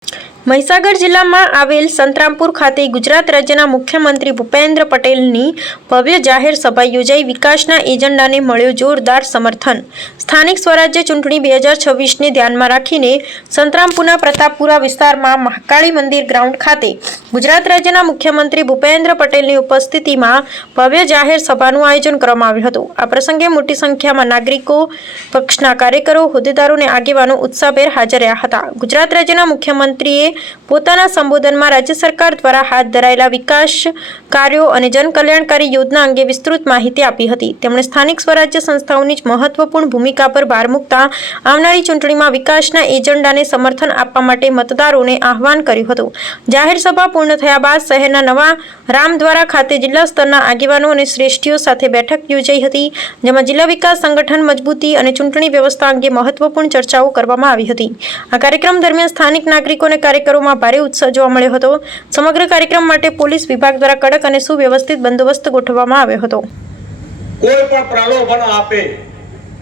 મહીસાગર જિલ્લામાં આવેલ સંતરામપુર ખાતે ગુજરાત રાજ્યના મુખ્યમંત્રી ભૂપેન્દ્ર પટેલની ભવ્ય જાહેર સભા યોજાઈ વિકાસના એજન્ડાને મળ્યો જોરદાર સમર્થન। સ્થાનિક સ્વરાજ્ય ચૂંટણી 2026ને ધ્યાનમાં રાખીને સંતરામપુરના પ્રતાપપુરા વિસ્તારમાં મહાકાળી મંદિર ગ્રાઉન્ડ ખાતે ગુજરાત રાજ્યના મુખ્યમંત્રી ભૂપેન્દ્ર પટેલની ઉપસ્થિતિમાં ભવ્ય જાહેર સભાનું આયોજન કરવામાં આવ્યું હતું। આ પ્રસંગે મોટી સંખ્યામાં નાગરિકો, પક્ષના કાર્યકરો, હોદ્દેદારો અને આગેવાનો ઉત્સાહભેર હાજર રહ્યા હતા। ગુજરાત રાજ્યના મુખ્યમંત્રીએ પોતાના સંબોધનમાં રાજ્ય સરકાર દ્વારા હાથ ધરાયેલા વિકાસ કાર્યો અને જનકલ્યાણકારી યોજના અંગે વિસ્તૃત માહિતી આપી હતી। તેમણે સ્થાનિક સ્વરાજ્ય સંસ્થાઓની મહત્વપૂર્ણ ભૂમિકા પર ભાર મૂકતા આવનારી ચૂંટણીમાં વિકાસના એજન્ડાને સમર્થન આપવા માટે મતદારોને આહવાન કર્યું હતું। જાહેર સભા પૂર્ણ થયા બાદ શહેરના નવા રામદ્વારા ખાતે જિલ્લા સ્તરના આગેવાનો અને શ્રેષ્ઠીઓ સાથે બેઠક યોજાઈ હતી, જેમાં જિલ્લા વિકાસ સંગઠન મજબૂતી અને ચૂંટણી વ્યવસ્થા અંગે મહત્વપૂર્ણ ચર્ચાઓ કરવામાં આવી હતી। આ કાર્યક્રમ દરમિયાન સ્થાનિક નાગરિકો અને કાર્યકરોમાં ભારે ઉત્સાહ જોવા મળ્યો હતો। સમગ્ર કાર્યક્રમ માટે પોલીસ વિભાગ દ્વારા કડક અને સુવ્યવસ્થિત બંદોબસ્ત ગોઠવવામાં આવ્યો હતો। કોઈ પણ પ્રલોભન આપે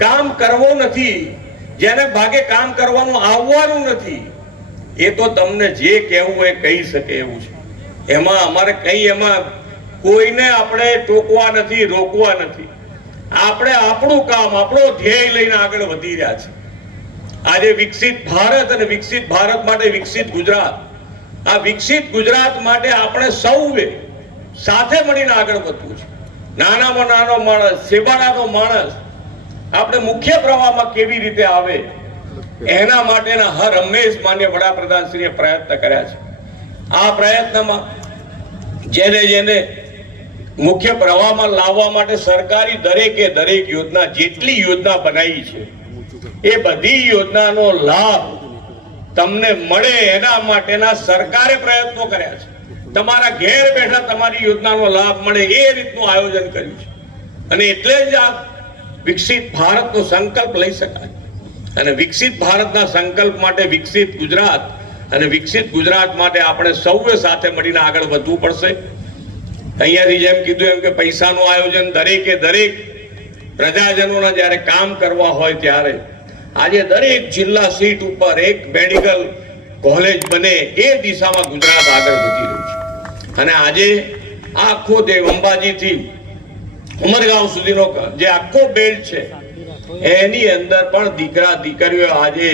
કામ કરવો નથી, જેને ભાગે કામ કરવાનું આવવાનું નથી, એ તો તમને જે કહેવું હોય કહી શકે એવું છે। એમાં અમારે કઈ એમાં કોઈને આપણે ટોકવા નથી, રોકવા નથી। આપણે આપણું કામ, આપણો ધ્યેય લઈને આગળ વધી રહ્યા છે। આજે વિકસિત ભારત અને વિકસિત ભારત માટે વિકસિત ગુજરાત, આ વિકસિત ગુજરાત માટે આપણે સૌએ સાથે મળીને આગળ વધવું છે। નાનામાં નાનો માણસ, સેવાડાનો માણસ આપણે મુખ્ય પ્રવાહમાં કેવી રીતે આવે એના માટેના હર હંમેશ માન્ય વડાપ્રધાનશ્રીએ પ્રયત્ન કર્યા છે। આ પ્રયત્નમાં જેને જેને મુખ્ય પ્રવાહમાં લાવવા માટે સરકારી દરેકે દરેક યોજના, જેટલી યોજના બનાવી છે એ બધી યોજનાનો લાભ તમને મળે એના માટેના સરકારે પ્રયત્નો કર્યા છે। તમારા ઘેર બેઠા તમારી યોજનાનો લાભ મળે એ રીતનું આયોજન કર્યું છે, અને એટલે જ આ વિકસિત ભારતનો સંકલ્પ લઈ શકાય। અને વિકસિત ભારતના સંકલ્પ માટે વિકસિત ગુજરાત, અને વિકસિત ગુજરાત માટે આપણે સૌએ સાથે મળીને આગળ વધવું પડશે। અહીંયાથી જેમ કીધું એમ કે પૈસાનું આયોજન દરેકે દરેક પ્રજાજનોના જ્યારે કામ કરવા હોય ત્યારે આજે દરેક જિલ્લા સીટ ઉપર એક મેડિકલ કોલેજ બને એ દિશામાં ગુજરાત આગળ વધી રહ્યું છે। અને આજે આખો દેવ અંબાજીથી ઉમરગાંવ સુધીનો જે આખો બેલ્ટ છે એની અંદર પણ દીકરા દીકરીઓ આજે